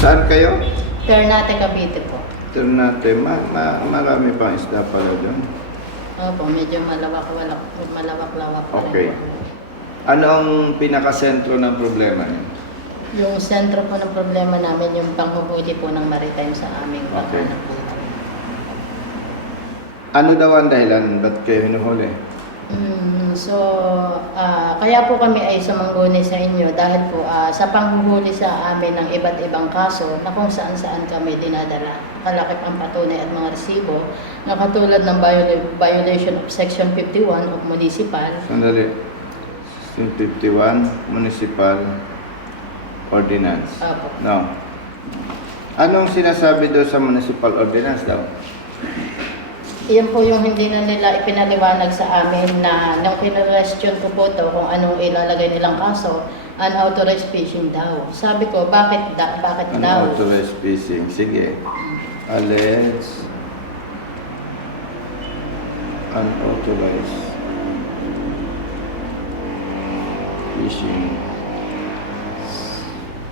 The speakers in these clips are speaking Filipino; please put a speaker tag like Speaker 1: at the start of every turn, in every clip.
Speaker 1: Saan kayo?
Speaker 2: Ternate, Cavite po.
Speaker 1: Ternate. Ma, ma, marami pang isda pala doon.
Speaker 2: Opo, medyo malawak-lawak pa rin
Speaker 1: Okay.
Speaker 2: po.
Speaker 1: Ano ang pinakasentro ng problema niyo?
Speaker 2: Yung sentro po ng problema namin, yung panghuhuli po ng maritime sa aming
Speaker 1: Okay.
Speaker 2: baka na po.
Speaker 1: Ano daw ang dahilan? Ba't kayo hinuhuli?
Speaker 2: Mm, so, ah, kaya po kami ay sumangguni sa inyo dahil po ah, sa panghuhuli sa amin ng iba't ibang kaso na kung saan saan kami dinadala. Kalakip ang patunay at mga resibo na katulad ng viola- violation of Section 51 of Municipal
Speaker 1: Sandali. 51 Municipal Ordinance.
Speaker 2: Opo.
Speaker 1: No. Anong sinasabi doon sa Municipal Ordinance daw?
Speaker 2: Yan po yung hindi na nila ipinaliwanag sa amin na nung pinag-question ko po to kung anong ilalagay nilang kaso, unauthorized fishing daw. Sabi ko, bakit da, bakit daw?
Speaker 1: Unauthorized fishing. Sige. Alleged unauthorized fishing.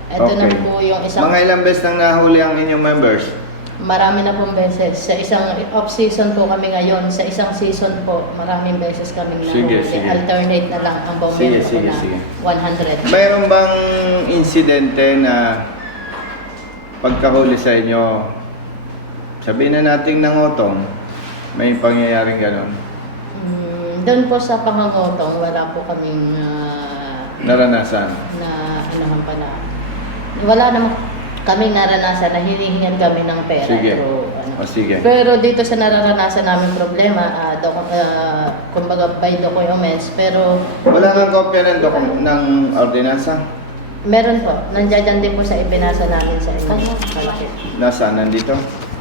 Speaker 2: Ito na po yung isang,
Speaker 1: Mga ilang beses nang nahuli ang inyong members?
Speaker 2: Marami na pong beses. Sa isang off-season po kami ngayon, sa isang season po, maraming beses kami
Speaker 1: Sige,
Speaker 2: nahuli.
Speaker 1: sige.
Speaker 2: Alternate na lang ang
Speaker 1: Sige,
Speaker 2: ko
Speaker 1: sige,
Speaker 2: na
Speaker 1: sige.
Speaker 2: 100.
Speaker 1: Mayroon bang insidente na pagkahuli sa inyo, sabihin na natin ng otong, may pangyayaring ganon?
Speaker 2: Mm, doon po sa pangangotong, wala po kaming ah,
Speaker 1: Naranasan?
Speaker 2: na ano man pala. Wala naman kami naranasan na hinihingan kami ng pera.
Speaker 1: Sige.
Speaker 2: through, ano.
Speaker 1: O sige.
Speaker 2: Pero dito sa nararanasan namin problema, ah, doc- ah, kumbaga by documents, pero
Speaker 1: Wala kang kopya ng, dokum- ng ordinansa?
Speaker 2: meron po. Nandiyan din po sa ibinasa namin sa inyo. Kalaki.
Speaker 1: Nasaan? Nandito?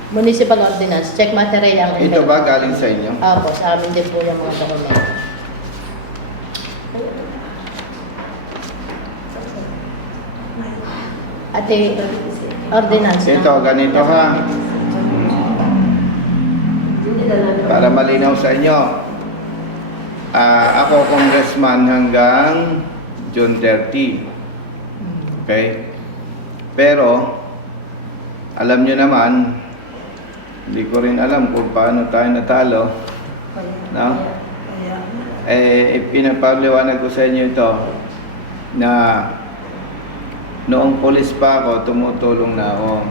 Speaker 2: Municipal Ordinance, check material ang
Speaker 1: Ito ba galing sa inyo?
Speaker 2: Opo, sa amin din po yung mga dokumento. Ate, ordinance. na.
Speaker 1: Ito, ganito ha. Para malinaw sa inyo. Ah, ako congressman hanggang June 30. Okay? Pero, alam nyo naman, hindi ko rin alam kung paano tayo natalo. No? Eh, ipinapaliwanag ko sa inyo ito na noong polis pa ako, tumutulong na ako.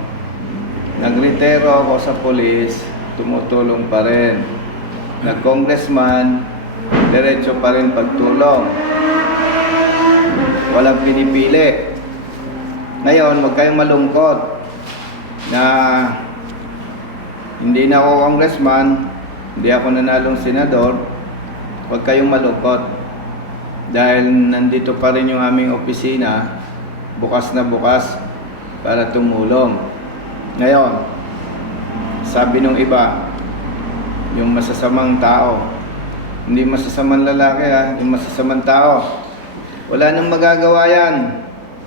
Speaker 1: Nagretiro ako sa polis, tumutulong pa rin. Nag-congressman, diretso pa rin pagtulong. Walang pinipili. Ngayon, huwag kayong malungkot na hindi na ako congressman, hindi ako nanalong senador, huwag kayong malungkot. Dahil nandito pa rin yung aming opisina, bukas na bukas para tumulong. Ngayon, sabi nung iba, yung masasamang tao, hindi masasamang lalaki ha, yung masasamang tao, wala nang magagawa yan.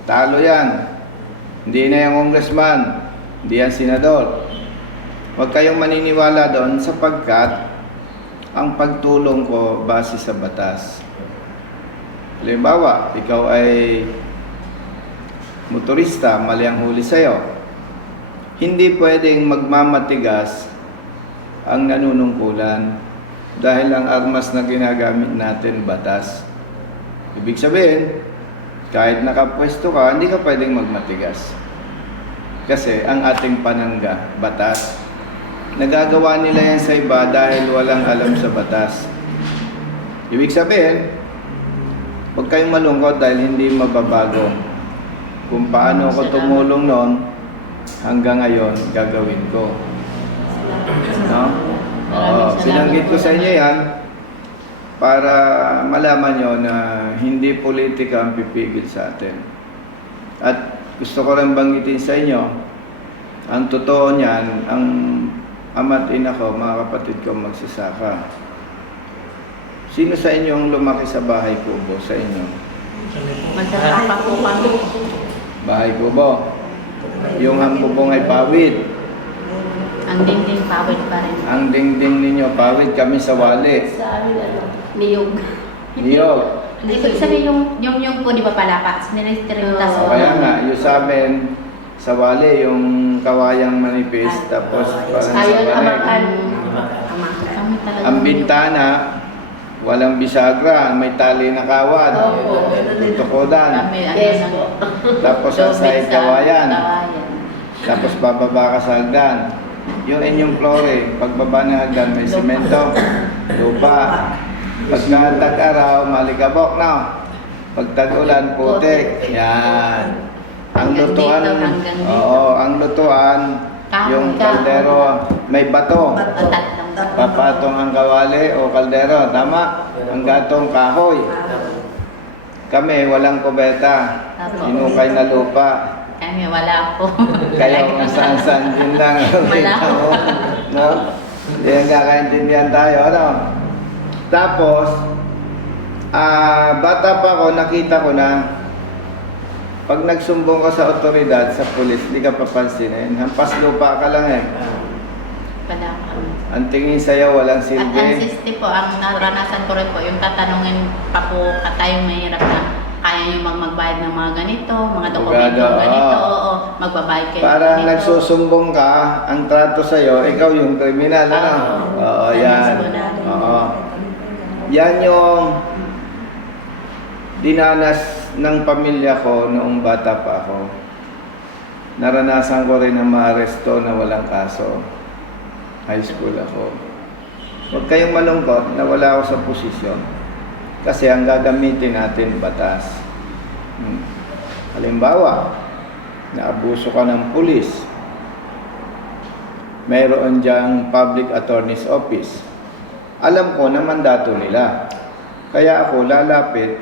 Speaker 1: Talo yan. Hindi na yung congressman, hindi yan senador. Huwag kayong maniniwala doon sapagkat ang pagtulong ko base sa batas. Halimbawa, ikaw ay motorista, mali ang huli sa'yo. Hindi pwedeng magmamatigas ang nanunungkulan dahil ang armas na ginagamit natin batas. Ibig sabihin, kahit nakapwesto ka, hindi ka pwedeng magmatigas. Kasi ang ating panangga, batas. Nagagawa nila yan sa iba dahil walang alam sa batas. Ibig sabihin, huwag kayong malungkot dahil hindi mababago. Kung paano ako tumulong noon, hanggang ngayon, gagawin ko. No? Oo, sinanggit ko sa inyo yan para malaman nyo na hindi politika ang pipigil sa atin. At gusto ko rin banggitin sa inyo, ang totoo niyan, ang ama't ina ko, mga kapatid ko magsasaka. Sino sa inyo ang lumaki sa bahay kubo sa inyo?
Speaker 2: Magtatapa po kami.
Speaker 1: Bahay kubo. Yung ang bubong ay pawid.
Speaker 2: Ang dingding pawid pa rin.
Speaker 1: Ang dingding ninyo pawid kami sa wali.
Speaker 2: Sa amin, ano, niyog.
Speaker 1: Niyog.
Speaker 3: Ibig sabihin yung, yung, yung po, di ba palapas? Nilitirin
Speaker 2: Oo.
Speaker 3: taso.
Speaker 1: Kaya nga, yung sa amin, sa wali, yung kawayang manipis,
Speaker 3: Ay,
Speaker 1: tapos parang sa
Speaker 2: Ayun.
Speaker 3: Amakan.
Speaker 2: Mm. Kami talaga.
Speaker 1: Ang bintana, walang bisagra, may tali na kawad,
Speaker 3: Opo.
Speaker 1: tutukodan,
Speaker 2: Kami, ano
Speaker 3: Yes
Speaker 2: lang.
Speaker 3: po.
Speaker 1: tapos sa side kawayan,
Speaker 2: Kawayan.
Speaker 1: tapos bababa ka sa hagdan. Yung inyong flooring, pagbaba ng hagdan, may simento, lupa. Pagka tag-araw, malikabok na. Pag tag-ulan, putik. Yan. Ang
Speaker 2: Hanggang
Speaker 1: lutuan,
Speaker 2: dito, hanggang dito.
Speaker 1: oo, ang lutuan,
Speaker 2: Kahoy,
Speaker 1: yung
Speaker 2: kahoy.
Speaker 1: kaldero, may bato. Papatong ang kawali o kaldero, tama? Ang gatong kahoy. Kami, walang kubeta. Inukay na lupa.
Speaker 2: Kami, wala po.
Speaker 1: Kaya kung saan saan yun lang. ang
Speaker 2: Wala.
Speaker 1: mo. No? Hindi nagkakaintindihan tayo, ano? Tapos, ah bata pa ako, nakita ko na pag nagsumbong ka sa otoridad, sa pulis, hindi ka papansinin. Hampas lupa ka lang eh.
Speaker 2: Wala kami.
Speaker 1: Ang tingin sa'yo, walang
Speaker 2: At ang
Speaker 1: silbi.
Speaker 2: siste po, ang naranasan ko rin po, yung tatanungin pa po ka tayong mahirap na kaya nyo mag magbayad ng mga ganito, mga dokumento
Speaker 1: Abogado,
Speaker 2: ganito,
Speaker 1: oo.
Speaker 2: oo, magbabayad kayo
Speaker 1: Para
Speaker 2: ganito.
Speaker 1: nagsusumbong ka, ang trato sa'yo, ikaw yung kriminal, ano?
Speaker 2: Oo.
Speaker 1: Oo,
Speaker 2: Ano
Speaker 1: yan.
Speaker 2: gusto natin?
Speaker 1: Oo. Yan yung dinanas ng pamilya ko noong bata pa ako. Naranasan ko rin na maaresto na walang kaso. High school ako. Huwag kayong malungkot na wala ako sa posisyon. Kasi ang gagamitin natin batas. Hmm. Halimbawa, naabuso ka ng pulis. Mayroon diyang public attorney's office. Alam ko na mandato nila. Kaya ako lalapit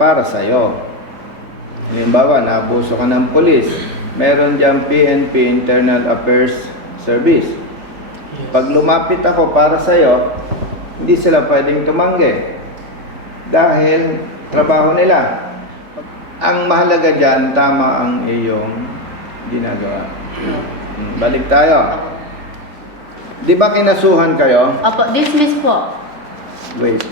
Speaker 1: para sa'yo. Halimbawa, naabuso ka ng pulis. Meron diyang PNP Internal Affairs Service. Pag lumapit ako para sa'yo, hindi sila pwedeng tumanggi. Dahil trabaho nila. Ang mahalaga dyan, tama ang iyong ginagawa. Hmm, Balik tayo. Di ba kinasuhan kayo?
Speaker 2: Opo, dismiss po.
Speaker 1: Wait.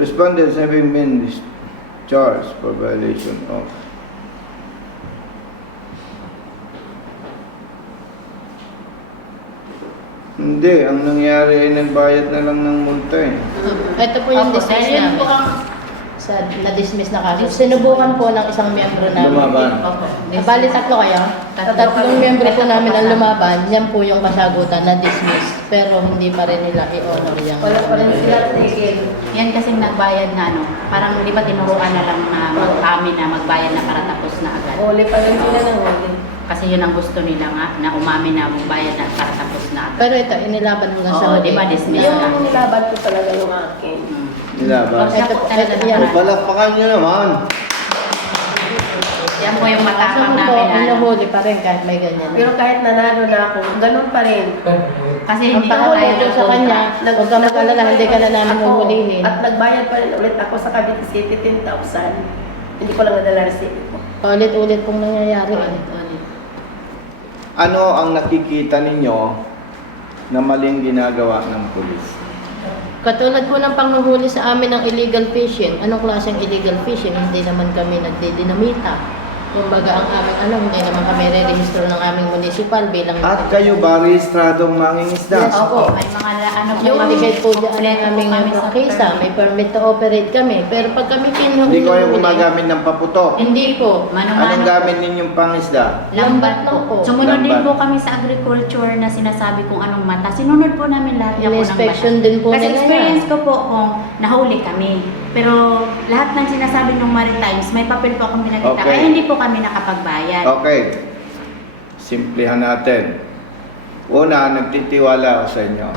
Speaker 1: Respondents having been discharged for violation of Hindi, ang nangyari ay nagbayad na lang ng multa eh.
Speaker 2: Ito po yung
Speaker 3: Opo,
Speaker 2: dismiss
Speaker 3: dahil yun
Speaker 2: namin.
Speaker 3: po ang
Speaker 2: sa na-dismiss na kaso. Sinubukan po ng isang miyembro namin.
Speaker 1: Lumaban.
Speaker 2: Opo. Bali tatlo kayo? Tatlong miyembro po namin ang lumaban. Yan po yung kasagutan na dismiss. Pero hindi pa rin nila i-honor yung
Speaker 3: wala pa rin sila tigil.
Speaker 4: Yan kasing nagbayad na ano, parang di ba tinuruan na lang na mag-amin na magbayad na para tapos na agad.
Speaker 3: Huli pa rin sila ng huli.
Speaker 4: Kasi yun ang gusto nila nga, na umamin na magbayad na para na.
Speaker 2: Pero ito, inilaban hanggang sa
Speaker 4: Oo,
Speaker 2: huli.
Speaker 4: di ba, dismiss
Speaker 3: Yung
Speaker 4: na.
Speaker 3: nilaban ko talaga yung akin.
Speaker 4: Mm.
Speaker 1: Nilaban.
Speaker 4: Siya po talaga
Speaker 2: Ito, yan.
Speaker 4: naman.
Speaker 1: Palakpakan nyo naman.
Speaker 4: Yan po yung
Speaker 2: Kaso
Speaker 4: matapang
Speaker 2: po,
Speaker 4: namin na ano.
Speaker 2: inuhuli pa rin kahit may ganyan.
Speaker 3: Pero kahit nanalo na ako, ganun pa rin.
Speaker 4: Kasi
Speaker 2: Ang
Speaker 4: hindi ko
Speaker 2: panghuli
Speaker 4: tayo
Speaker 2: ko sa kanya,
Speaker 3: Nag-
Speaker 2: huwag ka mag-alala, hindi ka na namin
Speaker 3: Ako,
Speaker 2: huhulihin.
Speaker 3: At nagbayad pa rin ulit ako sa Cavite City, 10,000. Hindi ko lang nadala receipt ko.
Speaker 2: Paulit-ulit pong nangyayari. eh.
Speaker 4: Ulit-ulit.
Speaker 1: Ano ang nakikita ninyo na maling ginagawa ng pulis?
Speaker 2: Katulad po ng panghuhuli sa amin ng illegal fishing. Anong klaseng illegal fishing? Hindi naman kami nagdidinamita. Kumbaga ang aming ano, hindi naman kami re-register ng aming municipal bilang
Speaker 1: At kayo ba rehistradong mangingisda?
Speaker 2: Yes.
Speaker 4: Opo, may mga la- ano
Speaker 2: yung
Speaker 4: kami,
Speaker 2: indicate po dyan
Speaker 4: kompleto
Speaker 2: aming
Speaker 4: po kami sa
Speaker 2: prangkisa, may permit to operate kami. Pero pag kami kinuhuli,
Speaker 1: Hindi kayo gumagamit ng paputok.
Speaker 2: Hindi po.
Speaker 4: Mano-mano
Speaker 1: Anong
Speaker 4: po.
Speaker 1: gamit ninyong pangisda?
Speaker 4: Lambat
Speaker 2: lang
Speaker 4: po.
Speaker 2: po.
Speaker 4: Sumunod din
Speaker 1: Lambat.
Speaker 4: po kami sa agriculture na sinasabi kung anong mata. Sinunod po namin lahat yan po ng
Speaker 2: In-inspection
Speaker 4: batas.
Speaker 2: din po
Speaker 4: Kasi
Speaker 2: nila
Speaker 4: experience ko po kung nahuli kami. Pero lahat ng sinasabi ng Maritimes, may papel po akong pinakita.
Speaker 1: Okay.
Speaker 4: Kaya hindi po kami nakapagbayad.
Speaker 1: Okay. Simplihan natin. Una, nagtitiwala ako sa inyo.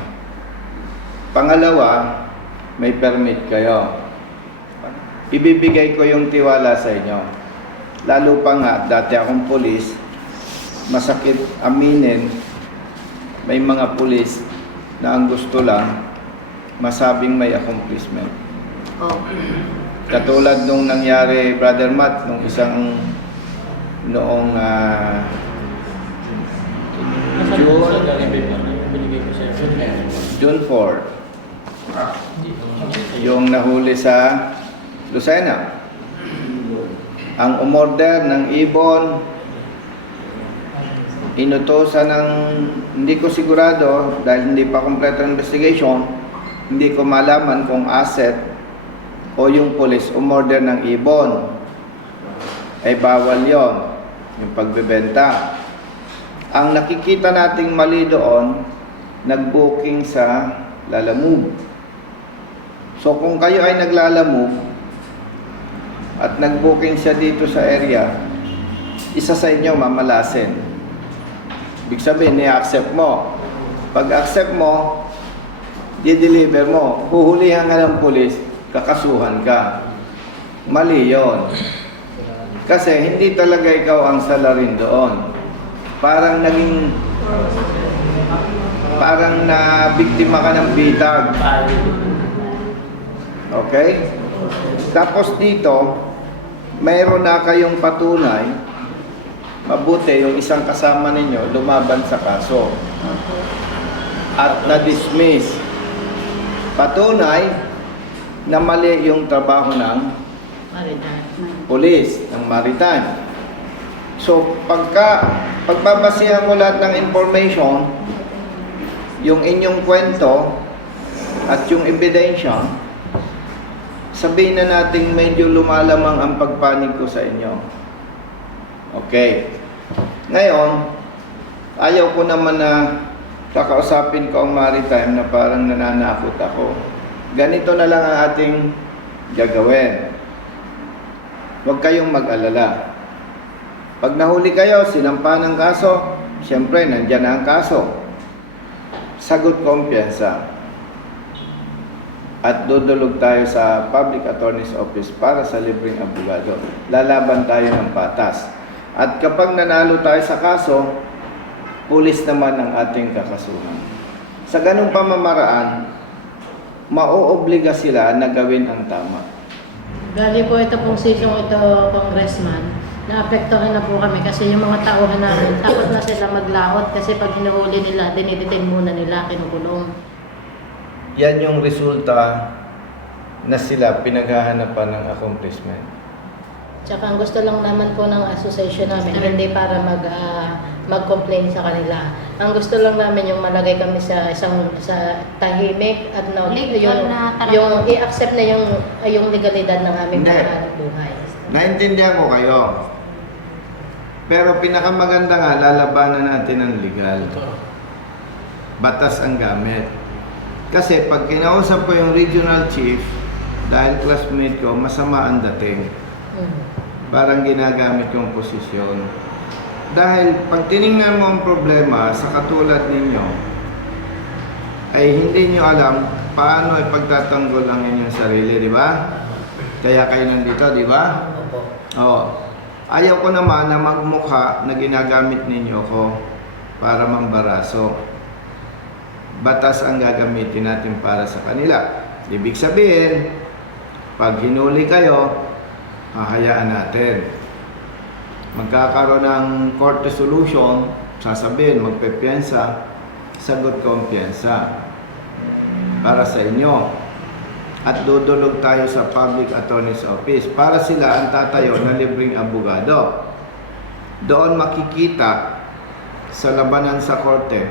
Speaker 1: Pangalawa, may permit kayo. Ibibigay ko yung tiwala sa inyo. Lalo pa nga, dati akong pulis, masakit aminin, may mga pulis na ang gusto lang, masabing may accomplishment.
Speaker 4: Oh.
Speaker 1: Katulad nung nangyari, Brother Matt, nung isang noong ah, June, June 4, yung nahuli sa Lucena. ang umorder ng ibon, inutosan ng, hindi ko sigurado, dahil hindi pa kompleto ang investigation, hindi ko malaman kung asset o yung police umorder ng ibon. Ay bawal yon yung pagbebenta. Ang nakikita nating mali doon, nag-booking sa Lalamove. So kung kayo ay naglalamove at nag-booking siya dito sa area, isa sa inyo mamalasin. Ibig sabihin, ni-accept mo. Pag accept mo, i-deliver mo. Huhulihan ka ng pulis, kakasuhan ka. Mali yon. Kasi hindi talaga ikaw ang salarin doon. Parang naging parang na biktima ka ng bitag. Okay? Tapos dito, mayroon na kayong patunay. Mabuti yung isang kasama ninyo lumaban sa kaso. At na-dismiss. Patunay na mali yung trabaho ng police ng maritime. So, pagka pagbabasihan mo lahat ng information, yung inyong kwento at yung ebidensya, sabihin na nating medyo lumalamang ang pagpanig ko sa inyo. Okay. Ngayon, ayaw ko naman na kakausapin ko ang maritime na parang nananakot ako. Ganito na lang ang ating gagawin. Huwag kayong mag-alala. Pag nahuli kayo, sinampa ng kaso, siyempre, nandyan na ang kaso. Sagot kumpiyansa. At dudulog tayo sa Public Attorney's Office para sa libreng abogado. Lalaban tayo ng patas. At kapag nanalo tayo sa kaso, pulis naman ang ating kakasuhan. Sa ganung pamamaraan, mauobliga sila na gawin ang tama.
Speaker 2: Bali po ito pong session ito, Congressman, naapektuhan na po kami kasi yung mga tauhan namin, takot na sila maglaot kasi pag hinuhuli nila, dinidetain muna nila, kinukulong.
Speaker 1: Yan yung resulta na sila pinaghahanapan ng accomplishment.
Speaker 2: Tsaka ang gusto lang naman po ng association namin, hindi para mag, ah, mag-complain sa kanila. Ang gusto lang namin yung malagay kami sa isang sa tahimik at no,
Speaker 4: Legal
Speaker 2: yung,
Speaker 4: na talaga.
Speaker 2: yung i-accept na yung, yung legalidad ng aming
Speaker 1: Hindi.
Speaker 2: pagkahanap buhay.
Speaker 1: Naintindihan ko kayo. Pero pinakamaganda nga, lalabanan natin ang legal. Batas ang gamit. Kasi pag kinausap ko yung regional chief, dahil classmate ko, masama ang dating.
Speaker 2: Mm.
Speaker 1: Parang ginagamit yung posisyon. Dahil pag tiningnan mo ang problema sa katulad ninyo, ay hindi nyo alam paano ipagtatanggol ang inyong sarili, di ba? Kaya kayo nandito, di ba? Oo. Ayaw ko naman na magmukha na ginagamit ninyo ko para mambaraso. Batas ang gagamitin natin para sa kanila. Ibig sabihin, pag hinuli kayo, hahayaan natin. Magkakaroon ng court resolution, sasabihin, magpepiensa, sagot kumpiyansa para sa inyo at dudulog tayo sa Public Attorney's Office para sila ang tatayo na libreng abogado. Doon makikita sa labanan sa korte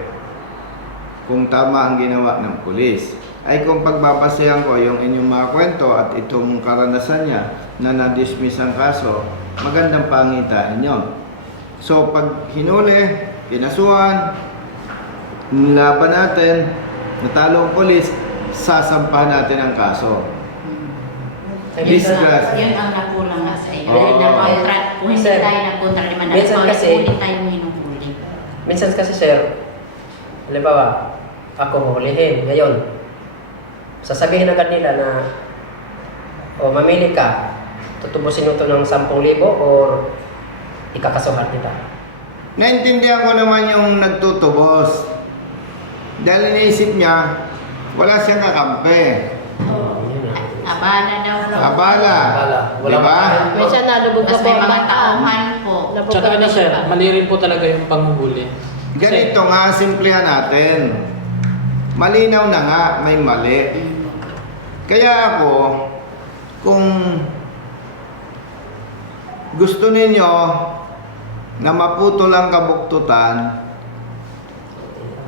Speaker 1: kung tama ang ginawa ng pulis. Ay kung pagbabasehan ko yung inyong mga kwento at itong karanasan niya na na-dismiss ang kaso, magandang pangitain nyo. So pag hinuli, kinasuhan, nilaban natin, natalo ang pulis, sasampahan natin ang kaso.
Speaker 4: Yun,
Speaker 1: Discuss.
Speaker 4: ang- yun ang nakulang nga sa iyo.
Speaker 1: Oo.
Speaker 4: Na contract, kung hindi
Speaker 5: Sir,
Speaker 4: tayo nag-contract naman,
Speaker 5: minsan kasi-
Speaker 4: ulit tayong hinuhuli.
Speaker 5: Minsan kasi sir, halimbawa, ako hulihin ngayon. Sasabihin agad nila na o mamili ka, tutubusin mo ito ng 10,000 or ikakasuhan kita.
Speaker 1: Naintindihan ko naman yung nagtutubos. Dahil iniisip niya, wala siyang kakampi.
Speaker 4: Oo.
Speaker 5: Yun na.
Speaker 4: Abala daw.
Speaker 1: Abala.
Speaker 5: Abala. Wala
Speaker 1: Diba?
Speaker 5: pa-
Speaker 2: Minsan nalubog na
Speaker 4: Tapos
Speaker 2: po
Speaker 4: may
Speaker 2: ang
Speaker 4: mga tauhan po.
Speaker 2: Nabog
Speaker 6: Tsaka
Speaker 2: na
Speaker 6: ano
Speaker 2: po
Speaker 6: sir,
Speaker 2: siya.
Speaker 6: mali rin po talaga yung panghuli.
Speaker 1: Ganito nga, simplihan natin. Malinaw na nga, may mali. Kaya ako, kung gusto ninyo na maputol ang kabuktutan,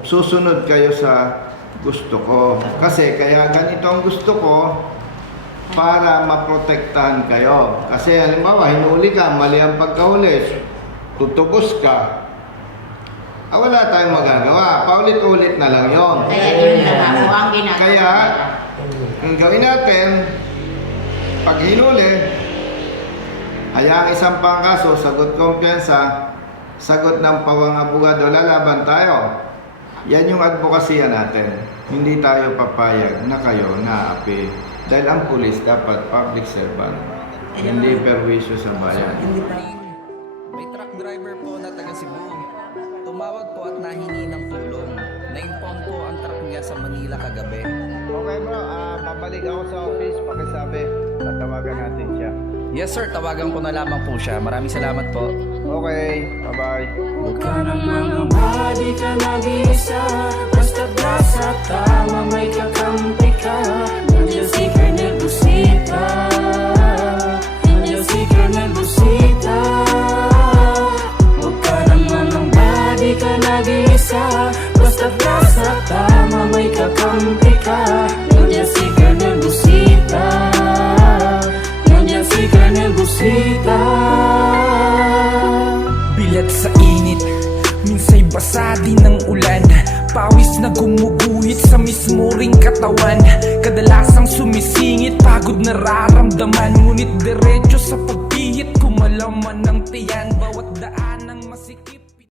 Speaker 1: susunod kayo sa gusto ko. Kasi kaya ganito ang gusto ko para maprotektahan kayo. Kasi halimbawa, hinuli ka, mali ang pagkahuli, tutubos ka. Ah, wala tayong magagawa. Paulit-ulit na lang yon.
Speaker 4: Kaya yun na po ang ginagawa.
Speaker 1: Kaya, ang gawin natin, pag hinuli, hayaang isang pangkaso, sagot kumpiyansa, sagot ng pawang abogado, lalaban tayo. Yan yung advokasya natin. Hindi tayo papayag na kayo naapi. Dahil ang pulis dapat public servant. Hindi perwisyo sa bayan.
Speaker 7: May truck driver po na taga Cebu. Tumawag po at nahingi ng tulong. Na-impound po ang truck niya sa Manila kagabi.
Speaker 1: Okay bro, ah, babalik ako sa office. Pakisabi, tatawagan natin siya.
Speaker 7: Yes sir, tawagan ko na lamang po siya. Maraming salamat po.
Speaker 1: Okay, bye-bye.
Speaker 8: Huwag ka nang mangamba, di ka nag-iisa Basta't nasa tama, may kakampi ka Nandiyan si Colonel Busita Nandiyan si Colonel Busita